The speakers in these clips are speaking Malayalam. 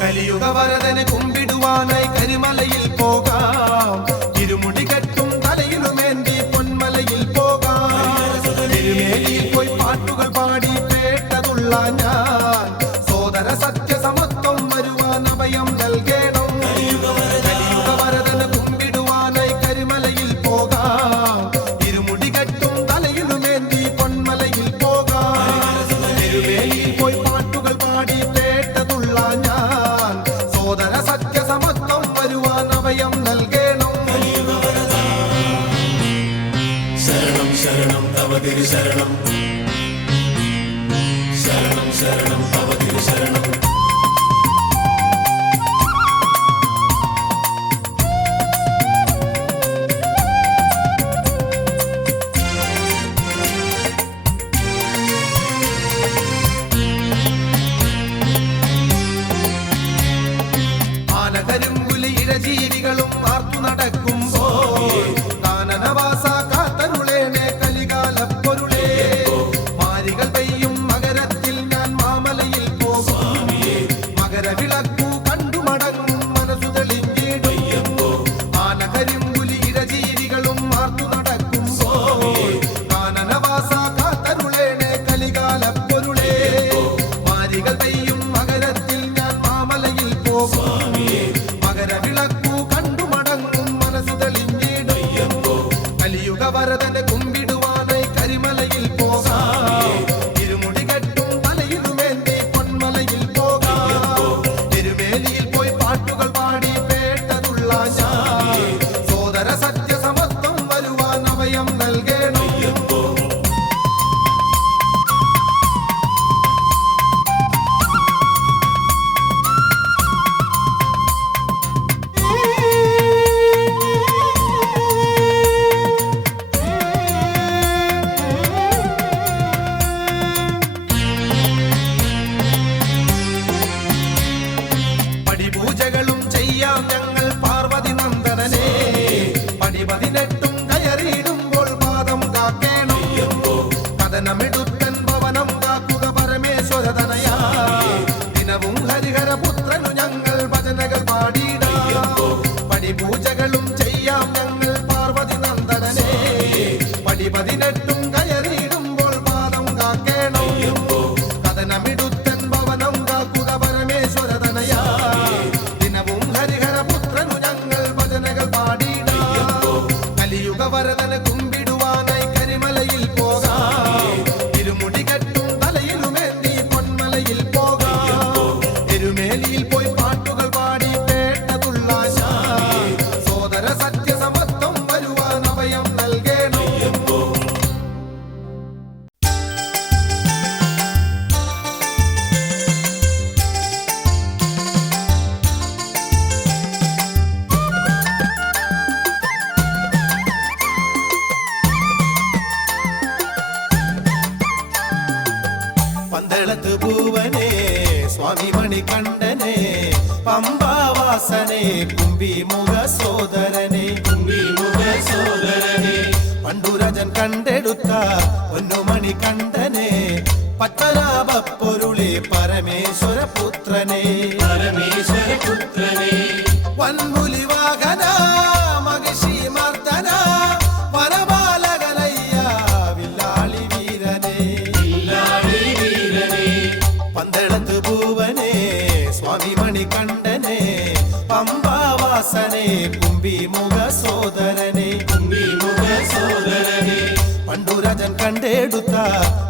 കലിയുഗവരദനെ കുമ്പിടുവാനായി കരിമലയിൽ പോകാം. ഇരുമുടി കെട്ടും തലയിലുമേന്തി പൊന്മലയിൽ പോകാം. തിരുമേലിയിൽ പോയി പാട്ടുകൾ പാടി പേട്ടതുള്ള ഞാൻ സോദര സത്യസമത്വം വരുവാൻ അഭയം നൽകണം. കലിയുഗവരദനെ കുമ്പിടുവാനായി കരിമലയിൽ പോകാം. ഇരുമുടി കെട്ടും തലയിലുമേന്തി പൊന്മലയിൽ പോകാം. തിരുമേലിയിൽ പോയി പാട്ടുകൾ പാടി പേട്ടതുള്ള ഞാൻ സോദര സത്യസമത്വം വരുവാൻ അഭയം നൽകണം. ശരണം ശരണം തവ തിരു ശരണം, ശരണം ശരണം തവ തിരു ശരണം. ആനകരിമ്പുലി ഇഴജീവികളും ആർത്തു നടക്കുമ്പോൾ കാനനവാസ കാത്തരുളേനെ കലികാലപ്പൊരുളേ. മാരികൾ പെയ്യും മകരത്തിൽ ഞാൻ മാമലയിൽ പോകും. മകരവിളക്കു കണ്ടു മടങ്ങും മനസ്സു തെളിഞ്ഞിടും. ആനകരിമ്പുലി ഇഴജീവികളും ആർത്തു നടക്കുമ്പോൾ കാനനവാസ കാത്തരുളേനെ കലികാലപ്പൊരുളേ. മാരികൾ പെയ്യും മകരത്തിൽ ഞാൻ മാമലയിൽ പോകും. മകരവിളക്കു കണ്ടു മടങ്ങും മനസ്സു തെളിഞ്ഞിടും. കലിയുഗവരദനെ കുമ്പിടുവാനായി കരിമലയിൽ പോകാം. ഇരുമുടി കെട്ടും തലയിലുമേന്തി പൊന്മലയിൽ പോകാം. തിരുവേലിയിൽ പോയി പാട്ടുകൾ പാടി പേട്ടതുള്ള ഞാൻ സോദര സത്യസമത്വം വരുവാൻ അഭയം നൽകണം. പടിപൂജകളും ചെയ്യാം ഞങ്ങൾ പാർവതി നന്ദനനെ. പടിപതിനെട്ടും കയറിയിടുമ്പോൾ പാദം കാക്കേണം. കഥനമിടുത്തൻ ഭവനം കാക്കുക പരമേശ്വരതനയാ. ദിനവും ഹരിഹരപുത്രനു ഞങ്ങൾ ഭജനകൾ പാടിയിടാം. പടിപൂജകളും ചെയ്യാം ഞങ്ങൾ പാർവതി നന്ദനനെ. പടിപതിനെട്ടും കയറിയിടുമ്പോൾ പാദം കാക്കേണം. കഥനമിടുത്തൻ ഭവനം കാക്കുക പരമേശ്വരതനയാ. ദിനവും ഹരിഹരപുത്രനു ഞങ്ങൾ ഭജനകൾ പാടിയിടാം. കലിയുഗവരദനെ കുമ്പിടുവാനായി കരിമലയിൽ പോകാം. ഇരുമുടി കെട്ടും തലയിലുമേന്തി പൊന്മലയിൽ പോകാം. തിരുമേലിയിൽ പോയി പാട്ടുകൾ പാടി പേട്ടതുള്ള ഞാൻ സോദര സത്യസമത്വം വരുവാൻ അഭയം നൽകണം. പന്തളത്ത് പൂവനെ സ്വാമി മണികണ്ഠനെ പമ്പാവാസനെ കുംഭിമുഖ സോദരനെ. കുംഭിമുഖ സോദരനെ പണ്ടുരാജൻ കണ്ടെടുത്ത പൊന്നുമണികണ്ഠനെ. പത്മനാഭപ്പൊരുളെ പരമേശ്വര പുത്രനെ. പരമേശ്വര പുത്രനെ വൻപുലി വാഹന മഹിഷി മർദ്ദന വനപാലകനയ്യ വില്ലാളി വീരനെ. വില്ലാളി വീരനെ പന്തളത്ത് പൂവനെ സ്വാമി മണികണ്ഠനെ പമ്പാവാസനെ കുംഭിമുഖ സോദരനെ. കുംഭിമുഖ സോദരനെ പണ്ടുരാജൻ കണ്ടെടുത്ത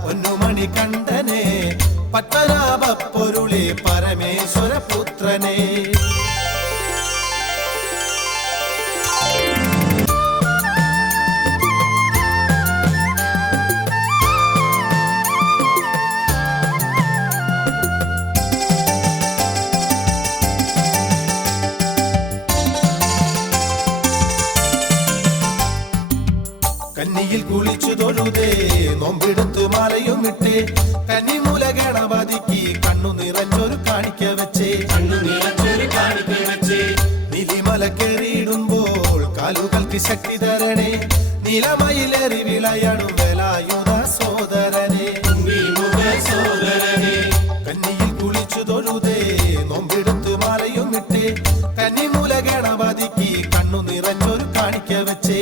പൊന്നുമണികണ്ഠനെ. പത്മനാഭപ്പൊരുളെ പരമേശ്വര പുത്രനെ. മലയുമിട്ടേ കന്നിമൂല ഗണപതിക്ക് കണ്ണു നിറഞ്ഞൊരു കാണിക്ക വെച്ചേ നിലിമല കേറിയിടുമ്പോൾ കാലുകൾക്ക് ശക്തി തരണേ നിലമയിലേറി വിളയാടും വേലായുധ സോദരനെ കന്നിയിൽ കുളിച്ചു തൊഴുതേ നോമ്പെടുത്ത് മലയുമിട്ടേ കന്നിമൂല ഗണപതിക്ക് കണ്ണു നിറഞ്ഞൊരു കാണിക്ക വെച്ചേ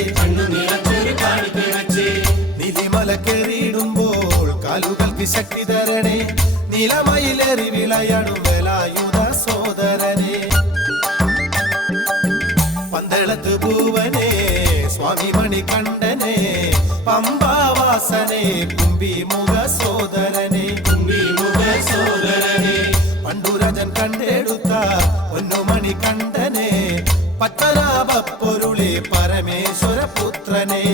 നിലിമല കേറിയിടുമ്പോൾ കാലുകൾക്ക് ശക്തി തരണേ നിലമയിലേറി വിളയാടും വേലായുധ സോദരനെ പന്തളത്ത് പൂവനെ സ്വാമി മണികണ്ഠനെ പമ്പാവാസനെ കുംഭിമുഖ സോദരനെ പണ്ടുരാജൻ കണ്ടെടുത്ത പൊന്നുമണികണ്ഠനെ പത്തനാഭപ്പൊരുളെ പരമേശ്വര പുത്രനെ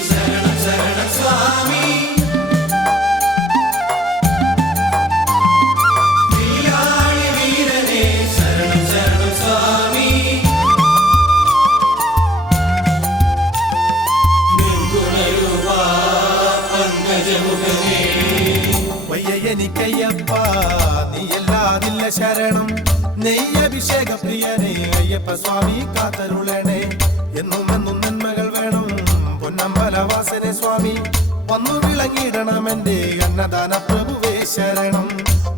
ശരണം ശരണം സ്വാമി എനിക്കയ്യപ്പ നീയല്ലാതില്ല ശരണം നെയ്യഭിഷേക പ്രിയനെ അയ്യപ്പ സ്വാമി കാത്തരുളണേ എന്നും നന്മകൾ വേണം പൊന്നമ്പലവാസനെ സ്വാമി വന്നു വിളങ്ങിടണം എന്റെ അന്നദാന പ്രഭുവേ ശരണം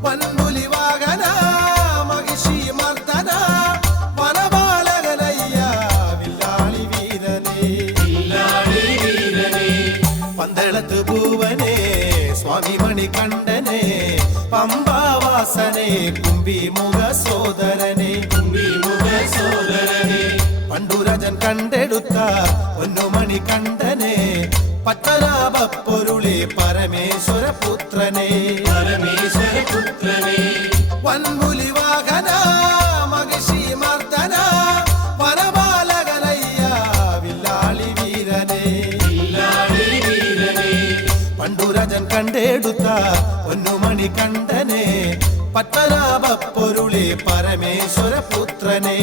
വൻപുലി വാഹന മഹിഷി മർദ്ദന വനപാലകനയ്യ വില്ലാളി വീരനെ പന്തളത്ത് പൂവനെ സ്വാമി മണികണ്ഠനെ പമ്പാവാസനെ കുംഭിമുഖ സോദരനെ പണ്ടുരാജൻ കണ്ടെടുത്ത പൊന്നുമണികണ്ഠനെ പത്തനാഭപ്പൊരുളെ പരമേശ്വര പുത്രനെ വൻപുലി വാഹന മഹിഷി മർദ്ദന വനപാലകനയ്യ വില്ലാളി വീരനെ പണ്ടുരാജൻ കണ്ടെടുത്ത പൊന്നുമണികണ്ഠനെ പത്തനാഭപ്പൊരുളെ പരമേശ്വര പുത്രനെ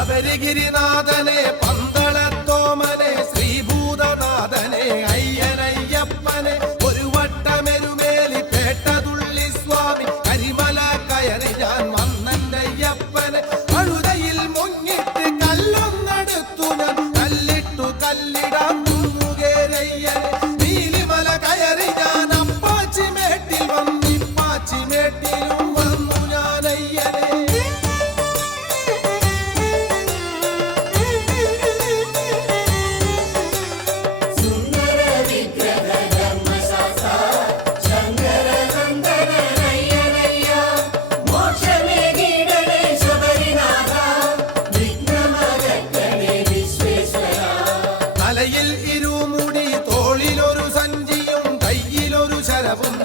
ശബരിഗിരിനാഥനെ പന്തളത്തോമനെ ശ്രീഭൂതനാഥനെ അയ്യനയ്യപ്പനെ ഒരു വട്ടമെരുമേലി പേട്ടതുള്ളി സ്വാമി കരിമല കയറി ഞാൻ വന്നയ്യപ്പനെ അഴുതയിൽ മുങ്ങിട്ട് കല്ലൊന്നെടുത്തു ഞാൻ കല്ലിട്ടു കല്ലിടാൻ തുന്നുകേരയ്യനെ നീലിമല കയറി ഞാൻ അപ്പാച്ചിമേട്ടിൽ വന്നിപ്പാച്ചിമേട്ടിലും വന്നു ഞാനയ്യനെ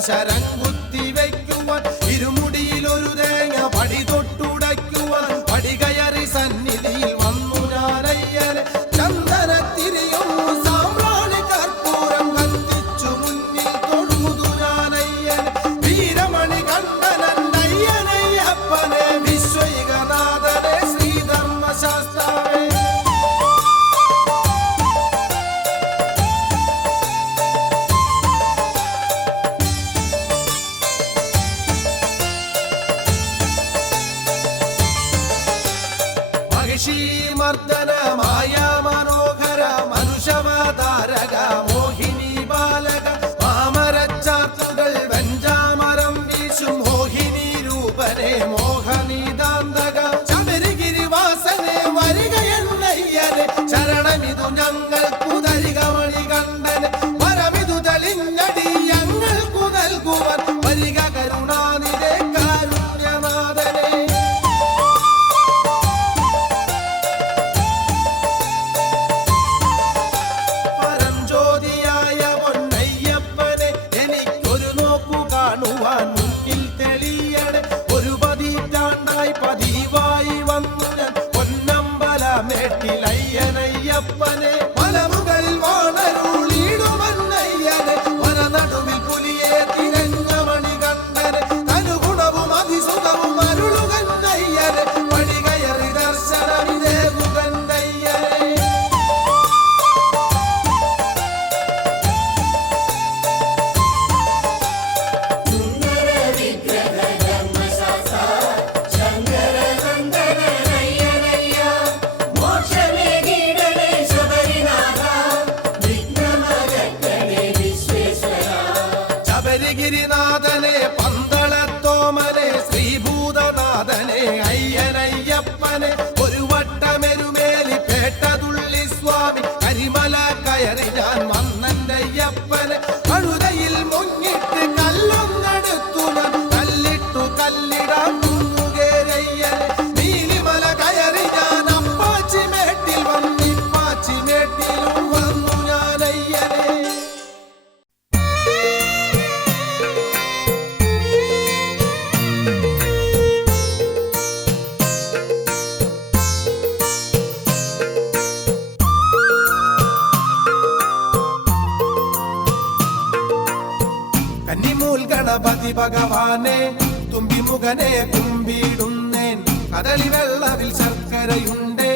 ശരം കുത്തി വയ്ക്കുവാൻ ഇരുമുടിയിലൊരു തേങ്ങ പടി തൊട്ടുടയ്ക്കുവാൻ പടി കയറി സന്നിധിയിൽ വന്നു ഞാനയ്യനെ ചന്ദനത്തിരിയും സാമ്രാണി കർപ്പൂരം കത്തിച്ചു മുന്നിൽ തൊഴുതു ഞാനയ്യനെ വീരമണികണ്ഠനൻ അയ്യനയ്യപ്പനെ വിശ്വൈകനാഥനെ ശ്രീധർമ്മശാസ്താവേ മർദ്ദനമായ മനോഹര മനുഷ്യവതാരക മോഹിനി ബാലക മാമരച്ചാത്തുകൾ വെഞ്ചാമരം വീശും മോഹിനി രൂപനെ മോഹനിതാന്തക ശബരിഗിരിവാസനെ വരികയെന്നയ്യനെ ശരണമിതു ഞങ്ങൾക്കു തരിക മണികണ്ഠനെ വരമിതു തെളിഞ്ഞടി ഞങ്ങൾക്കു നൽകുവാൻ വരിക കരുണാനിധേ കാരുണ്യനാഥനെ പരംജ്യോതിയായ പൊന്നയ്യപ്പനെ ഭഗവാനെ തുമ്പിമുഖനെ കുമ്പിടുന്നേൻ കദളി വെള്ളവിൽ ശർക്കരയുണ്ട്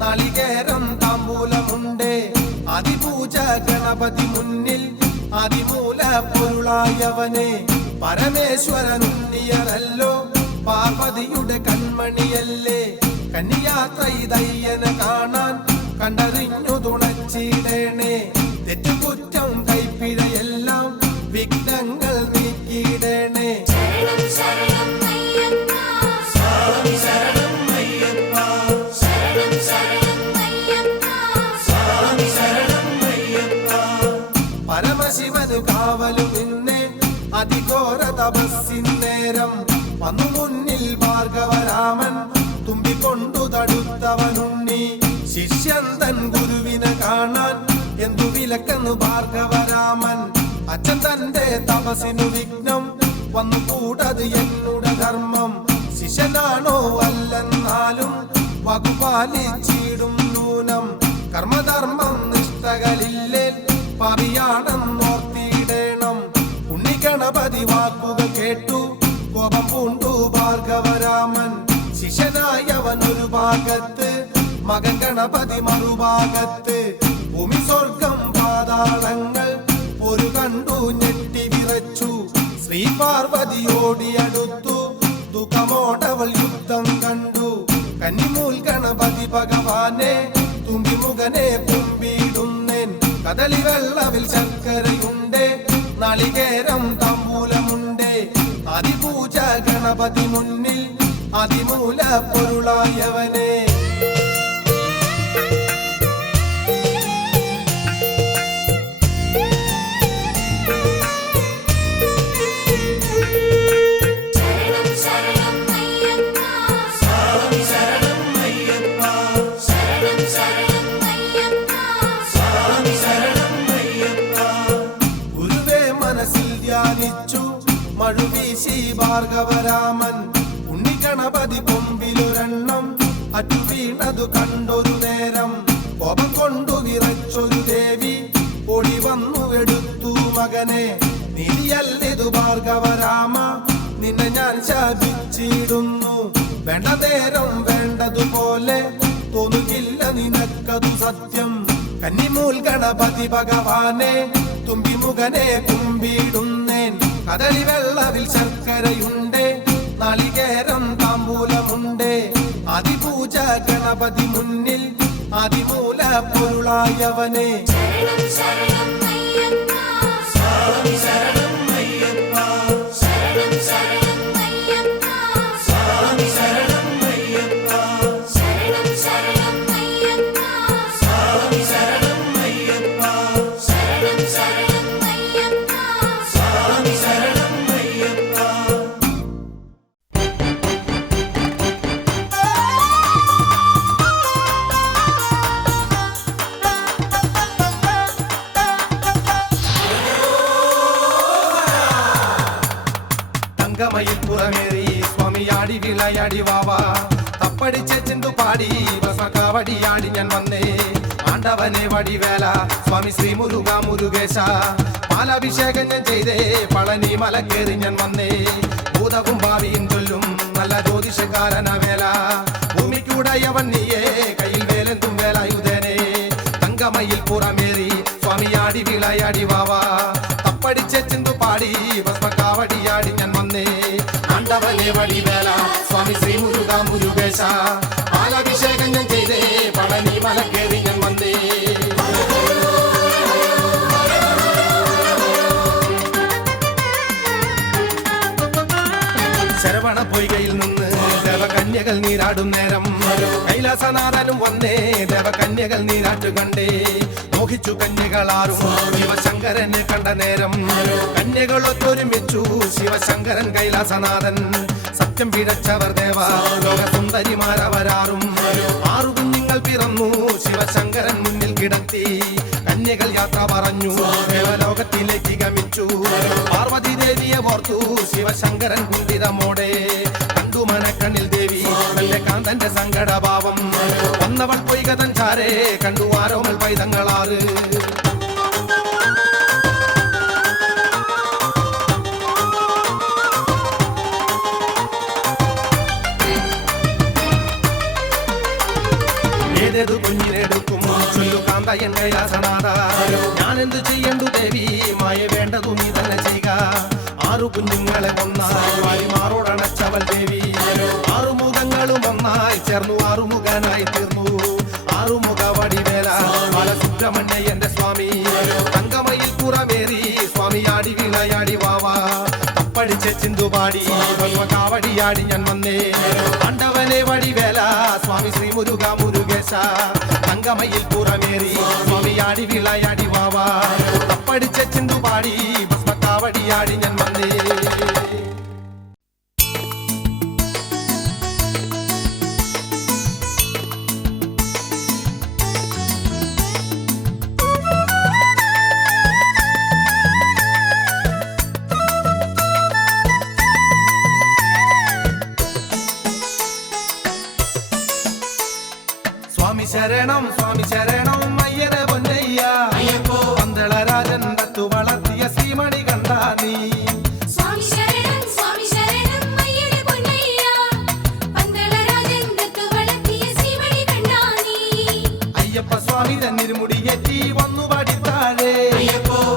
നാളികേരം താമ്പൂലമുണ്ട് അതിപൂജ ഗണപതി മുന്നിൽ അതിമൂല പൊരുളായവനെ പരമേശ്വരനുണ്ണിയനല്ലോ പാർവതിയുടെ കൺമണിയല്ലേ കന്യാത്ര ഇതയ്യനെ കാണാൻ കണ്ടറിഞ്ഞു തുണച്ചിടേണേ തെറ്റുകുറ്റം കൈപ്പിഴയെല്ലാം വിഘ്നങ്ങൾ നീക്കിയിടേണേ പരമശിവന് കാവലു നിന്നെ അതിഘോര തപസ്സിന്നേരം വന്നു മുന്നിൽ ഭാർഗവരാമൻ തുമ്പിക്കൊണ്ടു തടുത്തവനുണ്ണി ശിഷ്യൻ തൻ ഗുരുവിനെ കാണാൻ എന്തു വിലക്കെന്നു ഭാർഗവരാമൻ അച്ഛൻ തന്റെ തപസ്സിനു വിഘ്നം വന്നു കൂടത് എന്നുടെ ധർമ്മം ശിഷ്യനാണോ അല്ലെന്നാലും വകുപാലിച്ചിടും നൂനം കർമ്മധർമ്മം നിഷ്ഠകളില്ലേ പാപിയാണെന്നോർത്തിയിടേണം ഉണ്ണിഗണപതി വാക്കുകൾ കേട്ടു കോപം പൂണ്ടു ഭാർഗവരാമൻ ശിഷ്യനായവൻ ഒരു ഭാഗത്ത് മകൻ ഗണപതി മറുഭാഗത്ത് ഭൂമി സ്വർഗം പാതാളങ്ങൾ ഒരു കണ്ടു ഞെട്ടി വിറച്ചു ശ്രീ പാർവതിയോടിയടുത്തു ദുഃഖമോടവൾ യുദ്ധം കണ്ടു കന്നിമൂൽ ഗണപതി ഭഗവാനെ തുമ്പിമുഖനെ കുമ്പിടുന്നേൻ കദളി വെള്ളവിൽ ശർക്കരയുണ്ട് നാളികേരം താമ്പൂലമുണ്ട് അതിപൂജ ഗണപതി മുന്നിൽ അതിമൂല പൊരുളായവനെ മഴുവീശി ഭാർഗവരാമൻ ഉണ്ണിഗണപതി കൊമ്പിലൊരെണ്ണം അറ്റു വീണതു കണ്ടൊരു നേരം കോപം കൊണ്ടു വിറച്ചൊരു ദേവി ഓടി വന്നു എടുത്തു മകനെ നീയല്ലിതു ഭാർഗവരാമ നിന്നെ ഞാൻ ശാപിച്ചിടുന്നു വേണ്ട നേരം വേണ്ടതുപോലെ തോന്നുകില്ല നിനക്കതു സത്യം കന്നിമൂൽ ഗണപതി ഭഗവാനെ തുമ്പിമുഖനെ കുമ്പിടുന്നേൻ കദളി വെള്ളവിൽ ശർക്കരയുണ്ട് നാളികേരം താമ്പൂലമുണ്ട് അതിപൂജ ഗണപതി മുന്നിൽ അതിമൂല പൊരുളായവനെ പുറമേറി സ്വാമിയാടി വിളയാടി വാവാ തപ്പടിച്ച ചെന്തു പാടി ഭസ്മകാവടിയാടി ഞാൻ വന്നേ ആണ്ടവനെ വടിവേല സ്വാമി ശ്രീ മുരുക മുരുകേശ പാലാഭിഷേകം ഞാൻ ചെയ്തേ പളനി മലക്കേറി ഞാൻ വന്നേ ഭൂതവും ഭാവിയും ചൊല്ലും നല്ല ജ്യോതിഷക്കാരന വേല ഭൂമിക്കൂടയവൻ നീയേ കയ്യിൽ വേലെന്തും വേലായുധേനെ തങ്കമയിൽ പുറമേറി സ്വാമിയാടി വിളയാടി വാവാ തപ്പടിച്ച ചെന്തു പാടി ഭസ്മകാവടിയാടി ഞാൻ വന്നേ ആണ്ടവനെ വടിവേല സ്വാമി ശ്രീ മുരുക മുരുകേശ പാലാഭിഷേകം ഞാൻ ചെയ്തേ പളനി മലക്കേറി ഞാൻ വന്നേ ശരവണ പൊയ്കയിൽ നിന്ന് ദേവകന്യകൾ നീരാടും നേരം കൈലാസനാഥനും വന്നേ ദേവകന്യകൾ നീരാട്ടു കണ്ടേ മോഹിച്ചു കന്യകളാറും ശിവശങ്കരനെ കണ്ട നേരം കന്യകളൊത്തൊരുമിച്ചു ശിവശങ്കരൻ കൈലാസനാഥൻ സത്യം പിഴച്ചവർ ദേവ ലോകസുന്ദരിമാരവരാറും 6 കുഞ്ഞുങ്ങൾ പിറന്നു ശിവശങ്കരൻ മുന്നിൽ കിടത്തി കന്യകൾ യാത്ര പറഞ്ഞു ദേവലോകത്തിലേക്ക് ഗമിച്ചു പാർവതി ദേവിയെ ഓർത്തു ശിവശങ്കരൻ കുന്തിതമോടെ കണ്ടു മനക്കണ്ണിൽ ദേവി തന്റെ കാന്തന്റെ സങ്കടഭാവം വന്നവൾ പൊയ്കതൻ ചാരേ കണ്ടു ആരോമൽ പൈതങ്ങളാറ് ഏതേതു കുഞ്ഞിനെടുക്കും ചൊല്ലു കാന്ത എൻ കൈലാസനാഥ ഞാനെന്ത് ചെയ്യണ്ടു ദേവി മായ വേണ്ടതു നീ തന്നെ ചെയ്യുക ആറു കുഞ്ഞുങ്ങളെ ഒന്നായി മാറോടണച്ചവൾ ദേവി ആറുമുഖങ്ങളും ഒന്നായി ചേർന്നു ആറുമുഖനായി തീർന്നു ആറുമുഖ വടിവേല ബാലസുബ്രഹ്മണ്യ എന്റെ സ്വാമി തങ്കമയിൽ പുറമേറി സ്വാമി ആടി വിളയാടി വാവാ തപ്പടിച്ച ചിന്തുപാടി കാവടിയാടി ഞാൻ വന്നേ ആണ്ടവനെ വടിവേല സ്വാമി ശ്രീ മുരുക മുരുകേശ തങ്കമയിൽ പുറമേറി സ്വാമി ആടി വിളയാടി വാവാ തപ്പടിച്ച ചിന്തുപാടി കാവടിയാടി ഞാൻ വന്നേ സ്വാമി ശരണം അയ്യനെ പൊന്നയ്യ പന്തളരാജൻ തത്തു വളർത്തിയ ശ്രീമണി കണ്ടാ നീ സ്വാമി ശരണം അയ്യനെ പൊന്നയ്യ പന്തളരാജൻ തത്തു വളർത്തിയ ശ്രീമണി കണ്ടാ നീ അയ്യപ്പ സ്വാമി തന്നിരുമുടിയേറ്റി വന്നു പടിത്താഴെ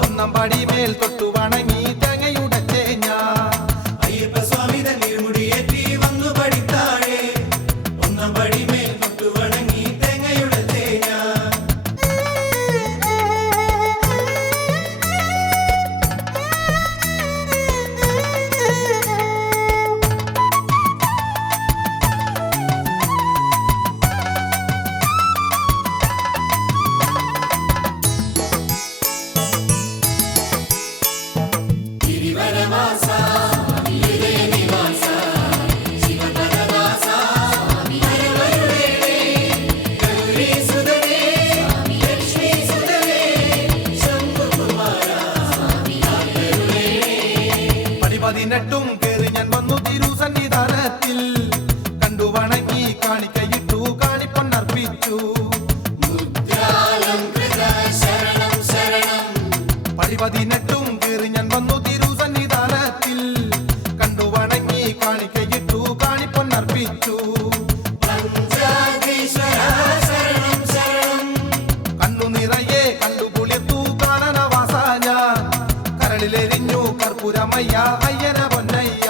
ഒന്നാം പടി മേൽ തൊട്ടു വണങ്ങി തേങ്ങയുടച്ചേ ഞാൻ അയ്യപ്പ സ്വാമി തന്നിരുമുടിയേറ്റി വന്നു പടിത്താഴെ ഒന്നാം പടി മേൽ തൊട്ടു വണങ്ങി തേങ്ങയുടെ തേങ്ങ പതിനെട്ടും കേറി ഞാൻ വന്നു തിരുസന്നിധാനത്തിൽ കണ്ടു വണങ്ങി കാണിക്കയിട്ടു കാണിപ്പൊന്നർപ്പിച്ചു പതിനെട്ടും കേറി ഞാൻ വന്നു തിരുസന്നിധാനത്തിൽ കണ്ടു വണങ്ങി കാണിക്കയിട്ടു കാണിപ്പൊന്നർപ്പിച്ചു കണ്ണു നിറയെ കണ്ടു കുളിർത്തു കാണനവാസ ഞാൻ കരളിലെരിഞ്ഞു കർപ്പൂരമയ്യ അയ്യന പൊന്നയ്യ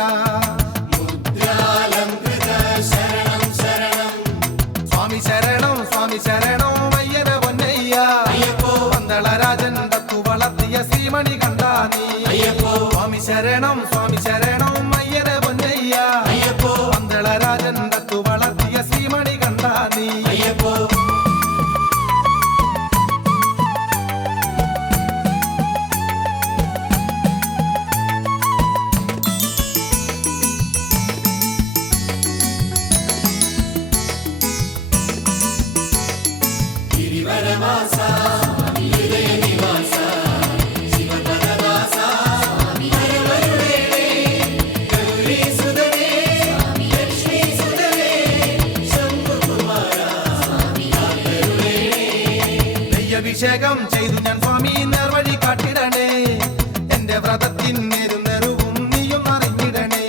സ്വാമി ശരണം അയ്യന പൊന്നയ്യ പന്തളരാജൻ തത്തു വളർത്തിയ ശ്രീമണി കണ്ടാ നീ സ്വാമി ശരണം അയ്യന പൊന്നയ്യ പന്തളരാജൻ തത്തു വളർത്തിയ ശ്രീമണി കണ്ടാ നീ അഭിഷേകം ചെയ്തു ഞാൻ സ്വാമി നേർവഴി കാട്ടിടണേ എന്റെ വ്രതത്തിൻ നേരുന്നെറുവും നീയും അറിഞ്ഞിടണേ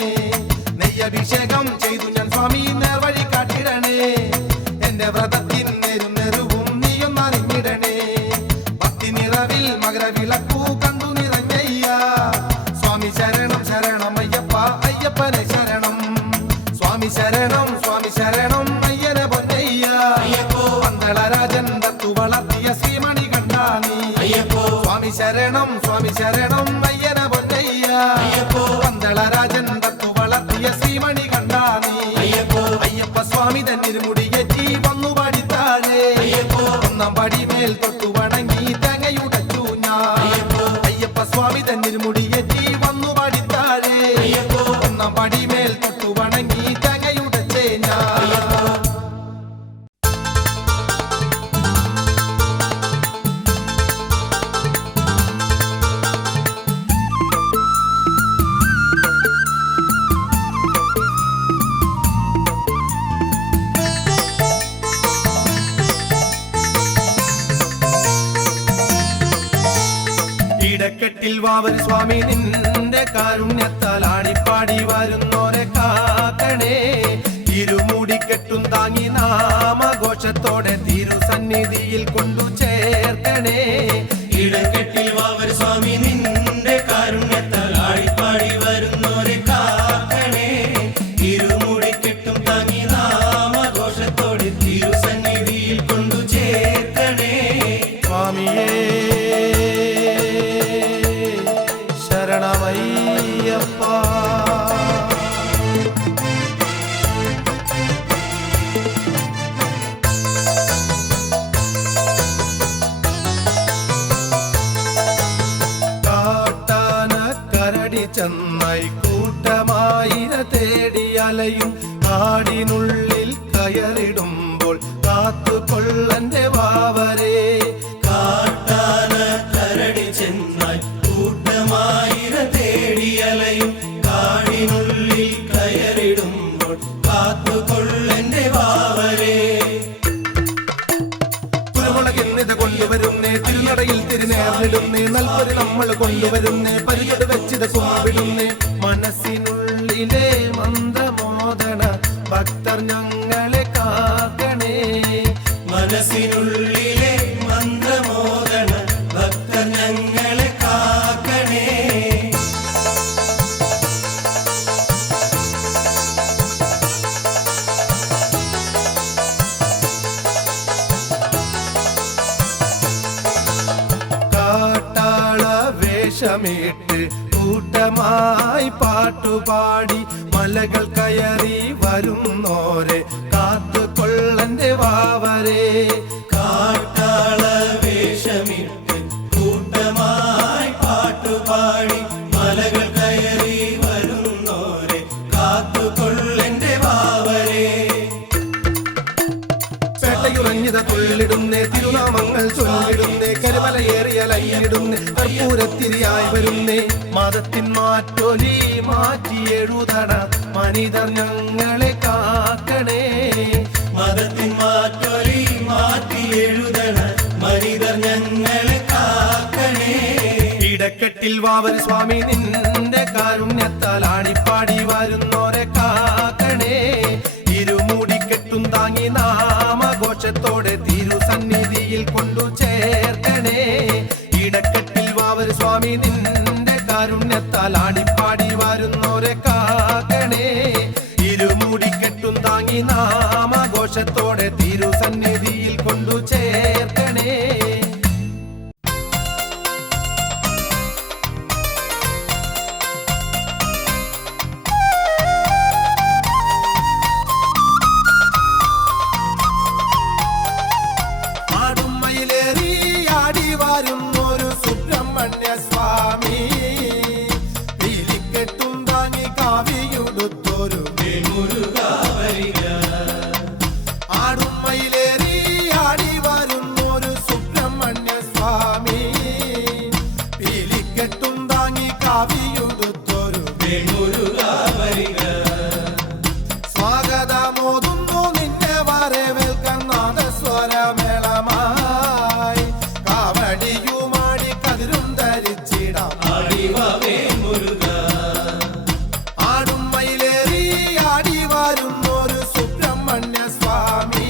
നെയ്യഭിഷേകം ചെയ്തു ഞാൻ സ്വാമി നേർവഴി കാട്ടിടണേ എന്റെ വ്രതത്തിൻ നേരുന്നെറുവും നീയും അറിഞ്ഞിടണേ ഭക്തി നിറവിൽ മകരവിളക്കു കണ്ടു നിറഞ്ഞയ്യ സ്വാമി ശരണം അയ്യപ്പ അയ്യപ്പനെ ശരണം സ്വാമി ശരണം അയ്യനെ പൊന്നയ്യ പന്തളരാജൻ തത്തു വളർത്തിയ ശ്രീമണി കണ്ടാ നീ സ്വാമി ശരണം അയ്യന പൊന്നയ്യ പന്തളരാജൻ തത്തു വളർത്തിയ ശ്രീമണി കണ്ടാ നീ അയ്യപ്പ സ്വാമി തന്നിരുമുടിയേറ്റി വന്നു പടിത്താഴെ ഒന്നാം പടി മേൽ തൊട്ടു വണങ്ങി തേങ്ങയുടച്ചു ഞാൻ അയ്യപ്പ സ്വാമി തന്നിരുമുടിയേറ്റി വന്നു പടിത്താഴെ ഒന്നാം പടി മേൽ തൊട്ടു വണങ്ങി തേങ്ങയുടച്ചേ ഞാൻ ഇടക്കെട്ടിൽ വാവൽ സ്വാമി നിന്റെ കാരുണ്യത്താൽ ആടിപ്പാടി വരുന്നോരെ കാക്കണേ ഇരുമുടി കെട്ടും താങ്ങി നാമഘോഷത്തോടെ ചെന്നായി കൂട്ടമായിര തേടി അലയും കാടിനുള്ളിൽ കയറിടുമ്പോൾ കാത്തുകൊള്ളന്റെ വാവരേ കാട്ടാന കരടി ചെന്നായി കൂട്ടമായിര തേടിയലയും കാടിനുള്ളിൽ കയറിടുമ്പോൾ കാത്തുകൊള്ളന്റെ വാവരേ കുരുമുളകെന്നിത് കൊണ്ടുവരുന്നേ തിരുനടയിൽ തിരുനേർന്നിടുന്നേ നൽപൊരു നമ്മൾ കൊണ്ടുവരുന്നേ പരിചട് വെച്ചിത് കുമ്പിടുന്നേ മനസ്സിനുള്ളിലെ മന്ത്രമോദന ഭക്തർ ഞങ്ങളെ കാക്കണേ മനസ്സിനുള്ളിലെ മന്ത്രമോദന ഭക്തർ ഞങ്ങളെ കാക്കണേ കാട്ടാള വേഷമിട്ട് കൂട്ടമായി പാട്ടുപാടി മലകൾ കയറി വരുന്നോരെ കാത്തുകൊള്ളന്റെ വാവരേ കാട്ടാള വേഷമിട്ട് കൂട്ടമായി പാട്ടുപാടി മലകൾ കയറി വരുന്നോരെ കാത്തുകൊള്ളന്റെ വാവരേ പേട്ടയുറഞ്ഞിത കൊള്ളിടുന്നേ തിരുനാമങ്ങൾ ചൊല്ലിടുന്നേ കരുമലയേറിയ ലൈനിടുന്നേ കർപ്പൂരത്തിരിയായി വരുന്നേ മതത്തിൻ മാറ്റൊലി മാറ്റി എഴുതണ മനിതർ ഞങ്ങളെ കാക്കണേ മതത്തിൻ മാറ്റൊലി മാറ്റി എഴുതണ മനിതർ ഞങ്ങളെ കാക്കണേ ഇടക്കെട്ടിൽ വാവർ സ്വാമി നിന്റെ കാരുണ്യത്താൽ ആടിപ്പാടി വരുന്നോരെ കാക്കണേ ഇരുമൂടിക്കെട്ടും താങ്ങി നാമഘോഷത്തോടെ തിരുസന്നിധിയിൽ കൊണ്ടു ചേർക്കണേ ഇടക്കെട്ടിൽ വാവർ സ്വാമി നിന്റെ കാരുണ്യത്താൽ ആടിപ്പാടി വരുന്നോരെ കാക്കണേ ഇരുമൂടിക്കെട്ടും താങ്ങി നാമഘോഷത്തോടെ തിരുസന്നിധിയിൽ കൊണ്ടു ചേർക്കണേ ആടുമയിലേറിയാടി വരുന്നൊരു സുബ്രഹ്മണ്യ സ്വാമി പീലിക്കെട്ടും താങ്ങി കാവിയുടുത്തൊരു മുരുകാ വരിക ആടുമയിലേറിയാടി വരുന്നൊരു സുബ്രഹ്മണ്യ സ്വാമി പീലിക്കെട്ടും താങ്ങി കാവിയുടുത്തൊരു മുരുകാ വരിക സ്വാഗതമോതുന്നു നിന്നെ വരവേൽക്കാൻ നാദസ്വരമേളമായി കാവടിയുമാടി കതിരും ധരിച്ചിടാം ആടിവേ മുരുക ആടുമയിലേറിയാടി വരുന്നൊരു സുബ്രഹ്മണ്യ സ്വാമി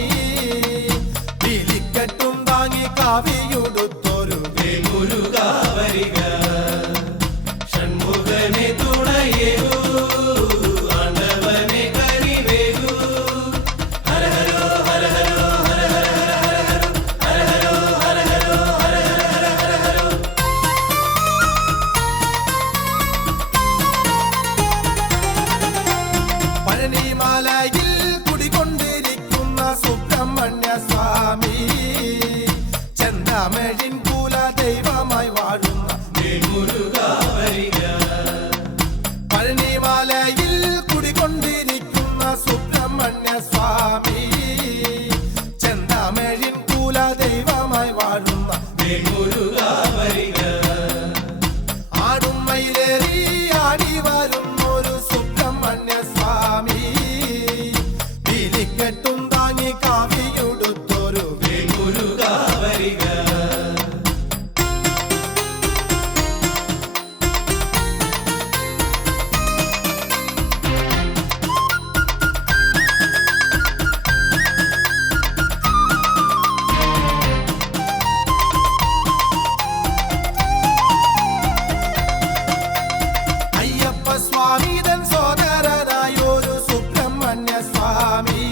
പീലിക്കെട്ടും താങ്ങി കാവിയുടുത്തൊരു മുരുകാ വരിക ഷൺമുഖനെ തുണയേകൂ ആണ്ടവനെ കരിവേകൂ ഹര ഹരോ ഹര ഹരോ ഹര ഹര ഹര ഹര ഹരോ ഹര ഹരോ ഹര ഹര ഹര ഹരോ പഴനിമലയിൽ കുടികൊണ്ടിരിക്കുന്ന സുബ്രഹ്മണ്യ സ്വാമി ചെന്തമിഴിൻ കുല ദൈവമായി വാഴുന്ന മുരുകാ വരിക പഴനിമലയിൽ കുടികൊണ്ടിരിക്കുന്ന സുബ്രഹ്മണ്യ സ്വാമി ചെന്തമിഴിൻ കുല ദൈവമായി വാഴുന്ന മുരുകാ വരിക ആടുമയിലേറിയാടി വരുന്നൊരു സുബ്രഹ്മണ്യ സ്വാമി പീലിക്കെട്ടും താങ്ങി കാവിയുടുത്തൊരു മുരുകാ വരിക അയ്യപ്പ സ്വാമി തൻ സോദരനായൊരു സുബ്രഹ്മണ്യ സ്വാമി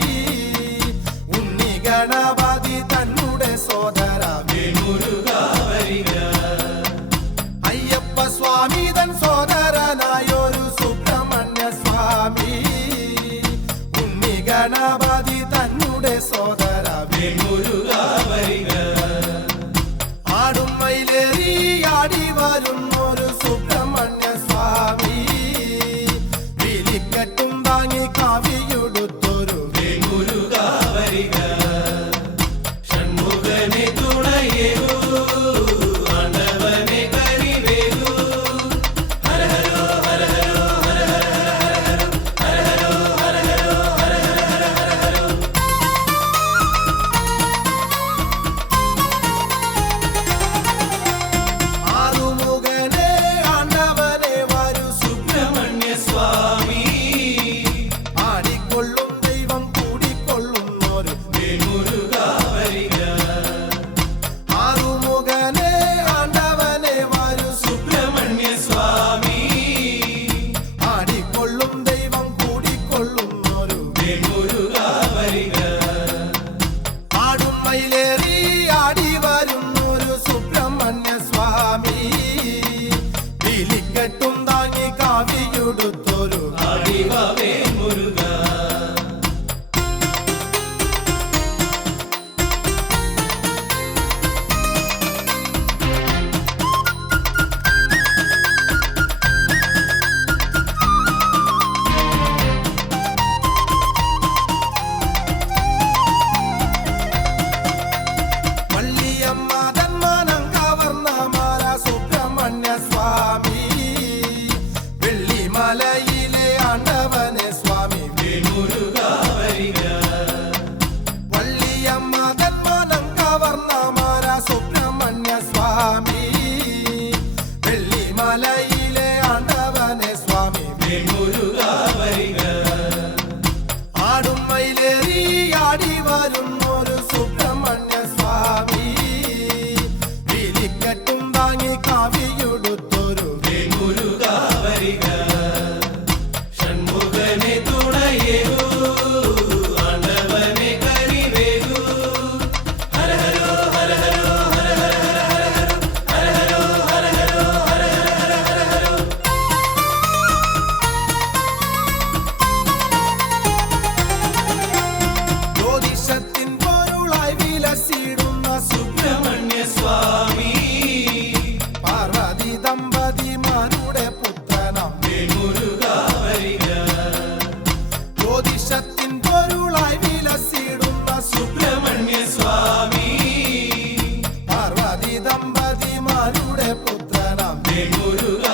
ഉണ്ണി ഗണപതി തന്നുടെ സോദര മുരുകാ വരിക അയ്യപ്പ സ്വാമി തൻ സോദരനായൊരു സുബ്രഹ്മണ്യ സ്വാമി ഉണ്ണി ഗണപതി തന്നുടെ സോദര മുരുകാ വരിക ആടുമയിലേറിയാടി വരുന്നൊരു സുബ്രഹ്മണ്യ സ്വാമി വേൽമുരുക വരിക ആറുമുഖനെ ആണ്ടവനെ വരൂ സുബ്രഹ്മണ്യ സ്വാമി ആടിക്കൊള്ളും ദൈവം കൂടിക്കൊള്ളുന്നൊരു വേൽമുരുക വരിക ആടും മയിലേറി ആടി വരുന്നൊരു സുബ്രഹ്മണ്യ സ്വാമി വിളിക്കെട്ടും താങ്ങി കാവിയുടുത്തൊരു ആടിവ വേൽമുരുക വള്ളിയമ്മ തന്മാനം കവർന്ന മാല സുബ്രഹ്മണ്യ സ്വാമി വെള്ളിമലയിലെ ആണ്ടവനെ സ്വാമി വേൽമുരുക വരിക വള്ളിയമ്മ തന്മാനം കവർന്ന മാല സുബ്രഹ്മണ്യ സ്വാമി വെള്ളിമലയിലെ ആണ്ടവനെ സ്വാമി വേൽമുരുക വരിക ആടും മയിലേറി ആടി വരുന്നൊരു സുബ്രഹ്മണ്യ സ്വാമി വിളിക്കെട്ടും താങ്ങി കാവിയുടുത്തൊരു വേൽമുരുക വരിക ഷൺമുഖനെ തുണയേകൂ ആണ്ടവനെ കനിവേകൂ ഹര ഹരോ ഹര ഹരോ ഹര ഹര ഹര ഹര ഹരോ ഹര ഹരോ ഹര ഹര ഹര ഹരോ ജ്യോതിഷത്തിൻ പൊരുളായി വിലസിടുന്ന സുബ്രഹ്മണ്യ സ്വാമി പാർവതി ദമ്പതിമാരുടെ പുത്രനാം വേൽമുരുക വരിക ജ്യോതിഷത്തിൻ പൊരുളായി വിലസിടുന്ന സുബ്രഹ്മണ്യ സ്വാമി പാർവതി ദമ്പതിമാരുടെ പുത്രനാം വേൽമുരുക